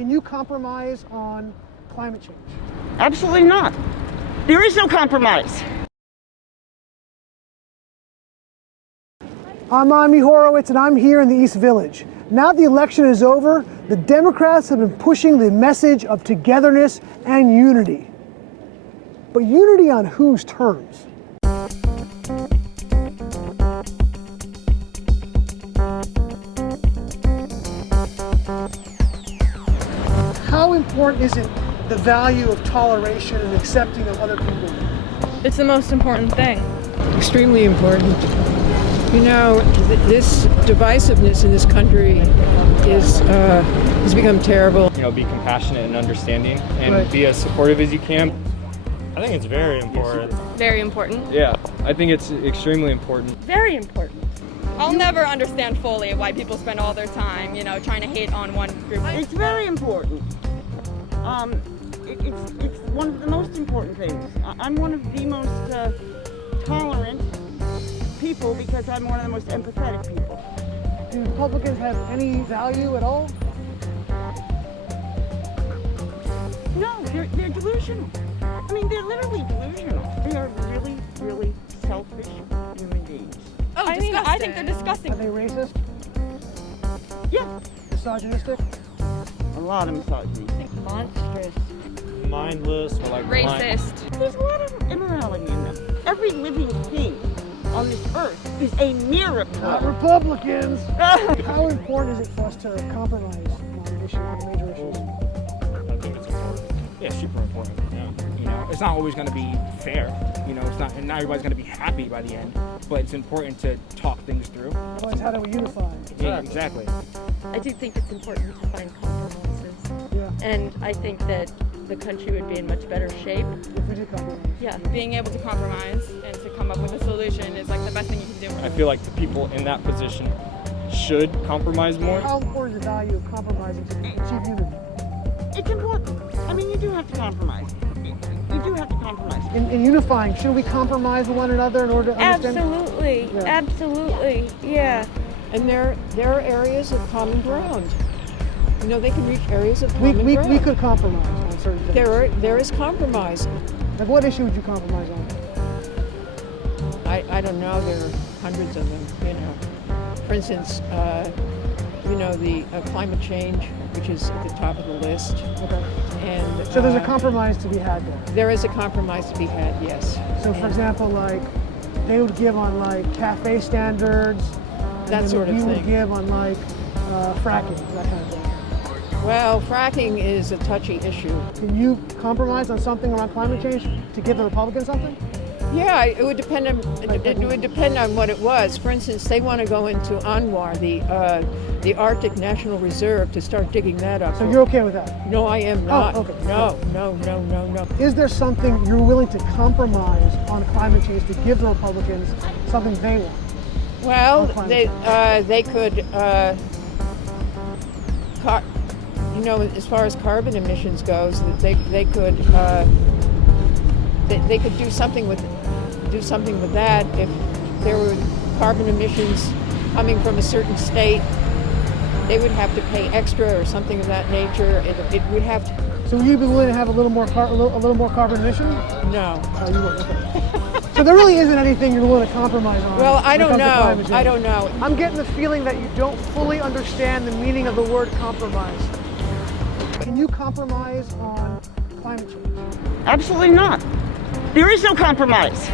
Can you compromise on climate change? Absolutely not. There is no compromise. I'm Ami Horowitz, and I'm here in the East Village. Now the election is over, the Democrats have been pushing the message of togetherness and unity. But unity on whose terms? How important is it the value of toleration and accepting of other people? It's the most important thing. Extremely important. You know, this divisiveness in this country has become terrible. You know, be compassionate and understanding and Right. be as supportive as you can. I think it's very important. Very important. Yeah, I think it's extremely important. Very important. I'll never understand fully why people spend all their time, trying to hate on one group. It's very important. It's one of the most important things. I'm one of the most tolerant people because I'm one of the most empathetic people. Do Republicans have any value at all? No, they're delusional. I mean, they're literally delusional. They are really, really selfish human beings. Oh, I mean, I think they're disgusting. Are they racist? Yeah, Misogynistic? a lot of misogyny. Monstrous. Mindless or like Racist. There's a lot of immorality in them. Every living thing on this earth is a miracle. Not Republicans! How important is it for us to compromise on issues, on major issues? I think it's important. Yeah, super important. Yeah. You know, it's not always going to be fair. You know, it's not everybody's going to be happy by the end. But it's important to talk things through. Otherwise, how do we unify? Yeah, exactly. I do think it's important to find compromises. Yeah, And I think that the country would be in much better shape. if we do compromise. Yeah. Being able to compromise and to come up with a solution is like the best thing you can do. I feel like the people in that position should compromise more. How important is the value of compromising to achieve unity? It's important. I mean, you do have to compromise. You do have to compromise. In unifying, should we compromise with one another in order to understand? Absolutely. Yeah. Absolutely. Yeah. And there are areas of common ground. You know, they can reach areas of We, common we, ground. we could compromise on certain things. There is compromise. Like, what issue would you compromise on? I don't know, there are hundreds of them, you know. For instance, you know, the climate change, which is at the top of the list. Okay. And So there's a compromise to be had there. there is a compromise to be had, yes. So, for example, like, they would give on, like, cafe standards. and That then sort of you would thing. give on, like, fracking, that kind of thing. Well, fracking is a touchy issue. Can you compromise on something around climate change to give the Republicans something? Yeah, it would depend on what it was. For instance, they want to go into Anwar, the Arctic National Reserve, to start digging that up. So you're okay with that? No, I am not. okay. No. Is there something you're willing to compromise on climate change to give the Republicans something they want? Well, On climate they could, you know, as far as carbon emissions goes, they could do something with that. If there were carbon emissions coming from a certain state, they would have to pay extra or something of that nature. It would have to. So would you be willing to have a little more carbon emission? No. Oh, you would. Okay. So there really isn't anything you're willing to compromise on. Well, I when it don't comes to know. climate change. I don't know. I'm getting the feeling that you don't fully understand the meaning of the word compromise. Can you compromise on climate change? Absolutely not. There is no compromise.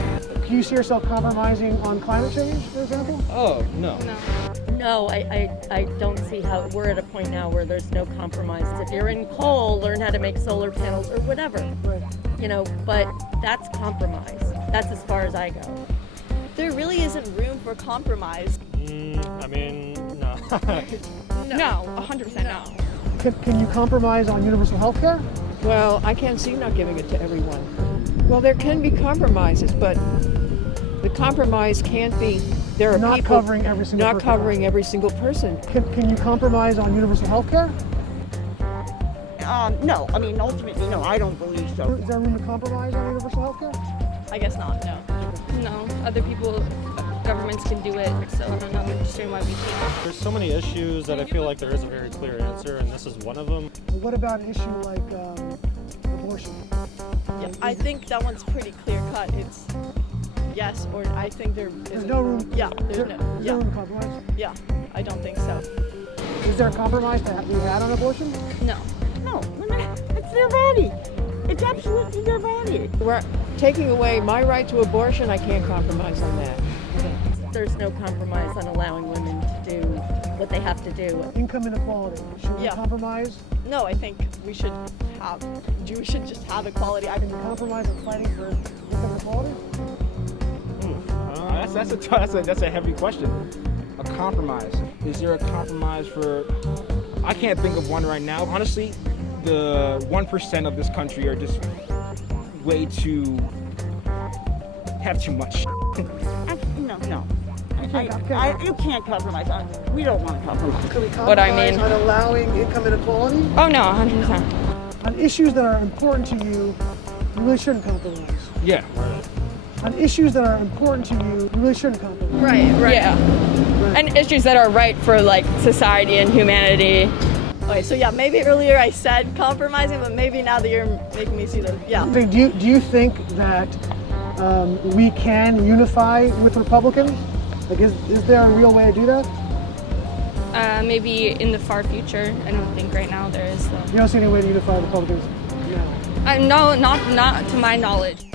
Can you see yourself compromising on climate change, for example? Oh, no. No, I don't see how we're at a point now where there's no compromise. If you're in coal, learn how to make solar panels or whatever. Right. You know, but that's compromise. That's as far as I go. There really isn't room for compromise. I mean, no. No, 100% no. Can you compromise on universal health care? Well, I can't see not giving it to everyone. Well, there can be compromises, but the compromise can't be. There are Not people covering every single not person. covering every single person. Can you compromise on universal health care? No, I mean, ultimately, no, I don't believe so. Is there room to compromise on universal health care? I guess not, no. No, other people governments can do it, so I don't understand why we can't. There's so many issues that I feel like there is a very clear answer, and this is one of them. What about an issue like abortion? Yeah, I think that one's pretty clear cut. It's yes, or I think there There's isn't. no room. Yeah, There's no room to compromise. Yeah, I don't think so. Is there a compromise to be had on abortion? No. No, it's their body. It's absolutely their body. We're taking away my right to abortion. I can't compromise on that. There's no compromise on allowing women to do what they have to do. Income inequality. Should we Yeah. compromise? No, I think we should just have equality. Can we compromise on fighting for income inequality? That's a heavy question. A compromise. Is there a compromise for? I can't think of one right now. Honestly, the 1% of this country are just way too have too much. No. You can't compromise on it. We don't want to compromise. Can we compromise What I mean. on allowing income inequality? Oh no, 100%. On issues that are important to you, you really shouldn't compromise. Yeah. On issues that are important to you, you really shouldn't compromise. Right. Yeah. And issues that are right for like society and humanity. Okay, so yeah, maybe earlier I said compromising, but maybe now that you're making me see that, yeah. Do you think that we can unify with Republicans? Like, is there a real way to do that? Maybe in the far future. I don't think right now there is though. You don't see any way to unify Republicans now? No, not to my knowledge.